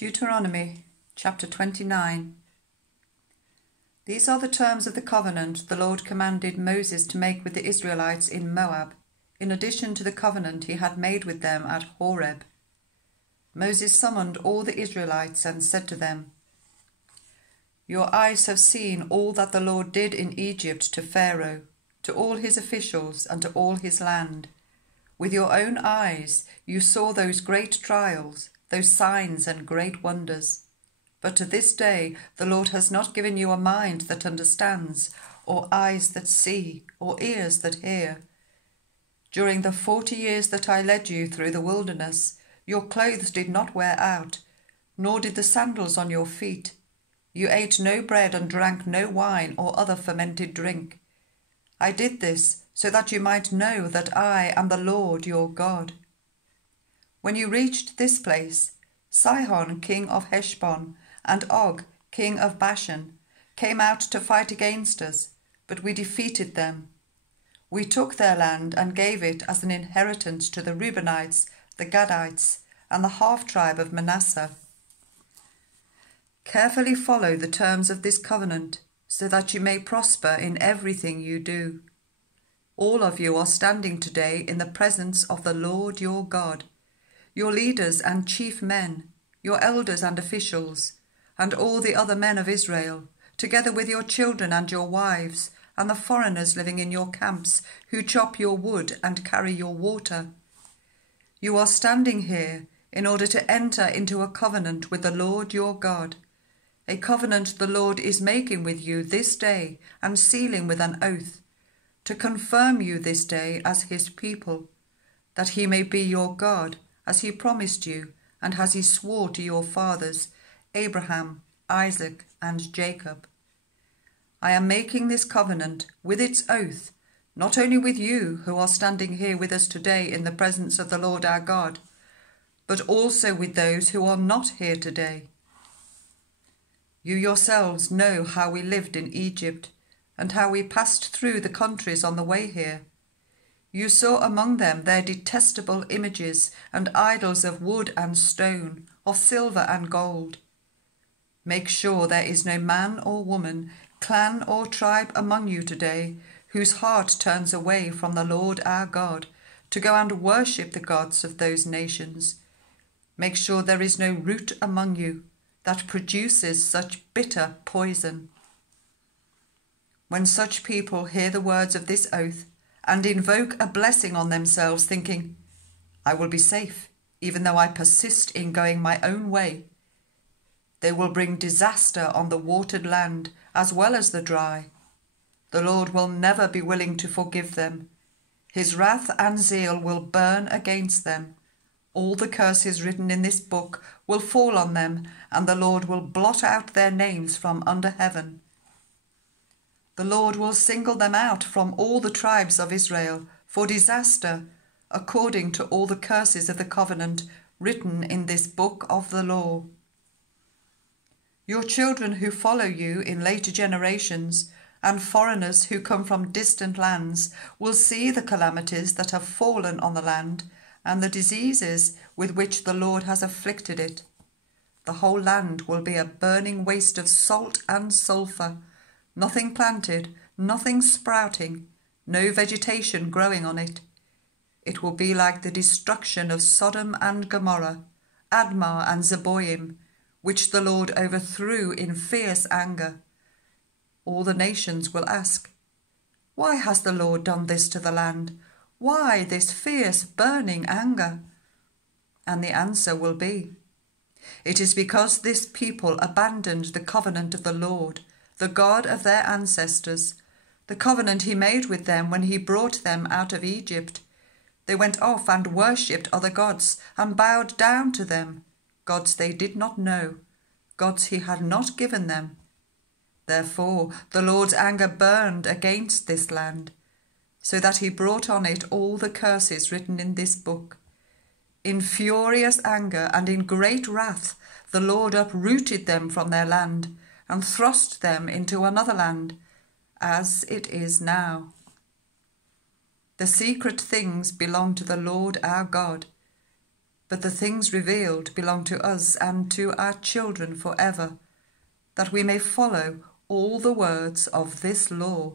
Deuteronomy chapter 29. These are the terms of the covenant the Lord commanded Moses to make with the Israelites in Moab, in addition to the covenant he had made with them at Horeb. Moses summoned all the Israelites and said to them, "Your eyes have seen all that the Lord did in Egypt to Pharaoh, to all his officials, and to all his land. With your own eyes you saw those great trials, those signs and great wonders. But to this day the Lord has not given you a mind that understands, or eyes that see, or ears that hear. During the 40 years that I led you through the wilderness, your clothes did not wear out, nor did the sandals on your feet. You ate no bread and drank no wine or other fermented drink. I did this so that you might know that I am the Lord your God. When you reached this place, Sihon king of Heshbon and Og king of Bashan came out to fight against us, but we defeated them. We took their land and gave it as an inheritance to the Reubenites, the Gadites, and the half-tribe of Manasseh. Carefully follow the terms of this covenant, so that you may prosper in everything you do. All of you are standing today in the presence of the Lord your God, your leaders and chief men, your elders and officials, and all the other men of Israel, together with your children and your wives, and the foreigners living in your camps, who chop your wood and carry your water. You are standing here in order to enter into a covenant with the Lord your God, a covenant the Lord is making with you this day and sealing with an oath, to confirm you this day as his people, that he may be your God, as he promised you, and as he swore to your fathers, Abraham, Isaac, and Jacob. I am making this covenant with its oath, not only with you who are standing here with us today in the presence of the Lord our God, but also with those who are not here today. You yourselves know how we lived in Egypt, and how we passed through the countries on the way here. You saw among them their detestable images and idols of wood and stone, of silver and gold. Make sure there is no man or woman, clan or tribe among you today whose heart turns away from the Lord our God to go and worship the gods of those nations. Make sure there is no root among you that produces such bitter poison. When such people hear the words of this oath and invoke a blessing on themselves, thinking, "I will be safe, even though I persist in going my own way," they will bring disaster on the watered land as well as the dry. The Lord will never be willing to forgive them. His wrath and zeal will burn against them. All the curses written in this book will fall on them, and the Lord will blot out their names from under heaven. The Lord will single them out from all the tribes of Israel for disaster, according to all the curses of the covenant written in this book of the law. Your children who follow you in later generations, and foreigners who come from distant lands, will see the calamities that have fallen on the land and the diseases with which the Lord has afflicted it. The whole land will be a burning waste of salt and sulphur, nothing planted, nothing sprouting, no vegetation growing on it. It will be like the destruction of Sodom and Gomorrah, Admah and Zeboim, which the Lord overthrew in fierce anger. All the nations will ask, "Why has the Lord done this to the land? Why this fierce burning anger?" And the answer will be, "It is because this people abandoned the covenant of the Lord, the God of their ancestors, the covenant he made with them when he brought them out of Egypt. They went off and worshipped other gods and bowed down to them, gods they did not know, gods he had not given them. Therefore the Lord's anger burned against this land, so that he brought on it all the curses written in this book. In furious anger and in great wrath the Lord uprooted them from their land and thrust them into another land, as it is now. The secret things belong to the Lord our God. but the things revealed belong to us and to our children forever, that we may follow all the words of this law.